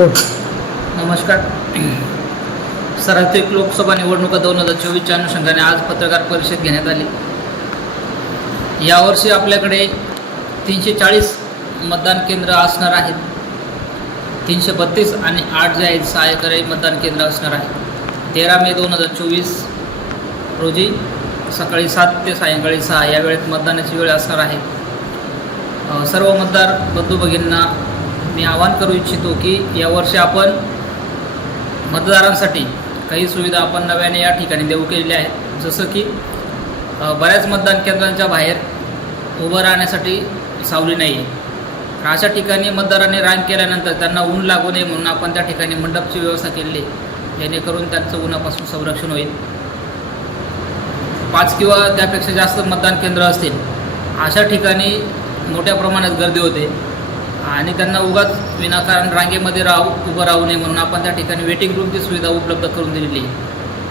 नमस्कार. सार्वत्रिक लोकसभा निवडणुका दोन हजार चोवीसच्या अनुषंगाने आज पत्रकार परिषद घेण्यात आली. यावर्षी आपल्याकडे तीनशे चाळीस मतदान केंद्र असणार आहेत. तीनशे बत्तीस आणि आठ जे आहेत सहायकारी मतदान केंद्र असणार आहे तेरा मे दोन हजार चोवीस रोजी सकाळी सात ते सायंकाळी सहा या वेळेत मतदानाची वेळ असणार आहे. सर्व मतदार बंधू भगिनींना मी आवाहन करू इच्छितो की यावर्षी आपण मतदारांसाठी काही सुविधा आपण नव्याने या ठिकाणी देऊ केलेल्या आहेत. जसं की बऱ्याच मतदान केंद्रांच्या बाहेर उभं राहण्यासाठी सावली नाही. आहे अशा ठिकाणी मतदारांनी रांग केल्यानंतर त्यांना ऊन लागू नये म्हणून आपण त्या ठिकाणी मंडपची व्यवस्था केलेली आहे. जेणेकरून त्यांचं उन्हापासून संरक्षण होईल. पाच किंवा त्यापेक्षा जास्त मतदान केंद्र असतील. अशा ठिकाणी मोठ्या प्रमाणात गर्दी होते. आणि त्यांना उगाच विनाकारण रांगेमध्ये राहू उभं राहू नये म्हणून आपण त्या ठिकाणी वेटिंग रूमची सुविधा उपलब्ध करून दिलेली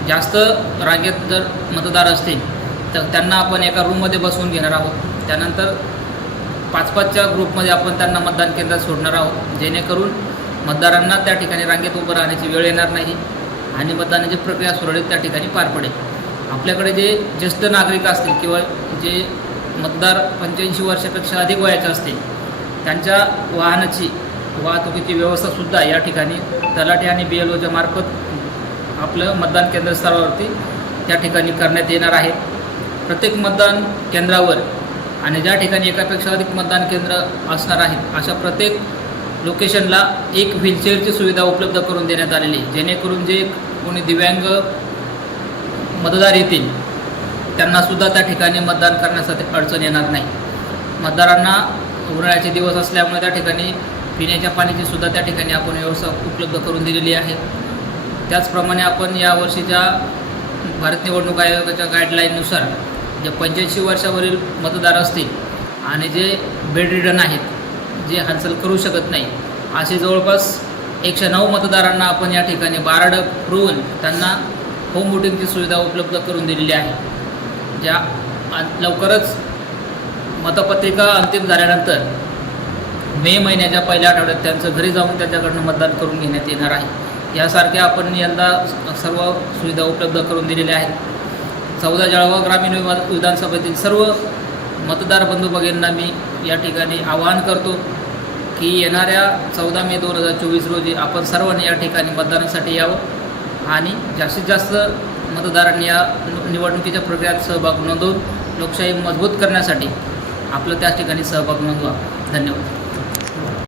जास्त रांगेत जर मतदार असतील तर त्यांना आपण एका रूममध्ये बसवून घेणार आहोत. त्यानंतर पाच पाचच्या ग्रुपमध्ये आपण त्यांना मतदान केंद्रात सोडणार आहोत. जेणेकरून मतदारांना त्या ठिकाणी रांगेत उभं राहण्याची वेळ येणार नाही आणि मतदानाची प्रक्रिया सुरळीत त्या ठिकाणी पार पडेल. आपल्याकडे जे ज्येष्ठ नागरिक असतील किंवा जे मतदार पंच्याऐंशी वर्षापेक्षा अधिक वयाचे असतील त्यांच्या वाहनाची वाहतुकीची व्यवस्थासुद्धा या ठिकाणी तलाठी आणि बी एल ओच्या मार्फत आपलं मतदान केंद्र स्तरावरती त्या ठिकाणी करण्यात येणार आहे. प्रत्येक मतदान केंद्रावर आणि ज्या ठिकाणी एकापेक्षा अधिक मतदान केंद्र असणार आहेत अशा प्रत्येक लोकेशनला एक व्हीलचेअरची सुविधा उपलब्ध करून देण्यात आलेली जेणेकरून जे कोणी दिव्यांग मतदार येतील त्यांनासुद्धा त्या ठिकाणी मतदान करण्यासाठी अडचण येणार नाही. मतदारांना उन्हाळ्याचे दिवस असल्यामुळे त्या ठिकाणी पिण्याच्या पाण्याची सुद्धा त्या ठिकाणी आपण व्यवस्था उपलब्ध करून दिलेली आहे. त्याचप्रमाणे आपण या वर्षीच्या भारत निवडणूक आयोगाच्या गाईडलाईननुसार जे पंच्याऐंशी वर्षावरील मतदार असतील आणि जे बेड रिडन आहेत जे हालचाल करू शकत नाही असे जवळपास एकशे नऊ मतदारांना आपण या ठिकाणी बारड पुरवून त्यांना होम वोटिंगची सुविधा उपलब्ध करून दिलेली आहे. ज्या लवकरच मतपत्रिका अंतिम झाल्यानंतर मे महिन्याच्या पहिल्या आठवड्यात त्यांचं घरी जाऊन त्यांच्याकडनं मतदान करून घेण्यात येणार आहे. यासारख्या आपण यंदा सर्व सुविधा उपलब्ध करून दिलेल्या आहेत. चौदा जळगाव ग्रामीण विधानसभेतील सर्व मतदार बंधू भगिनींना मी या ठिकाणी आवाहन करतो की येणाऱ्या चौदा मे दोन हजार चोवीस रोजी आपण सर्वांनी या ठिकाणी मतदानासाठी यावं आणि जास्तीत जास्त मतदारांनी या निवडणुकीच्या प्रक्रियात सहभाग नोंदवून लोकशाही मजबूत करण्यासाठी आपलं त्या ठिकाणी सहभाग नोंदवा धन्यवाद.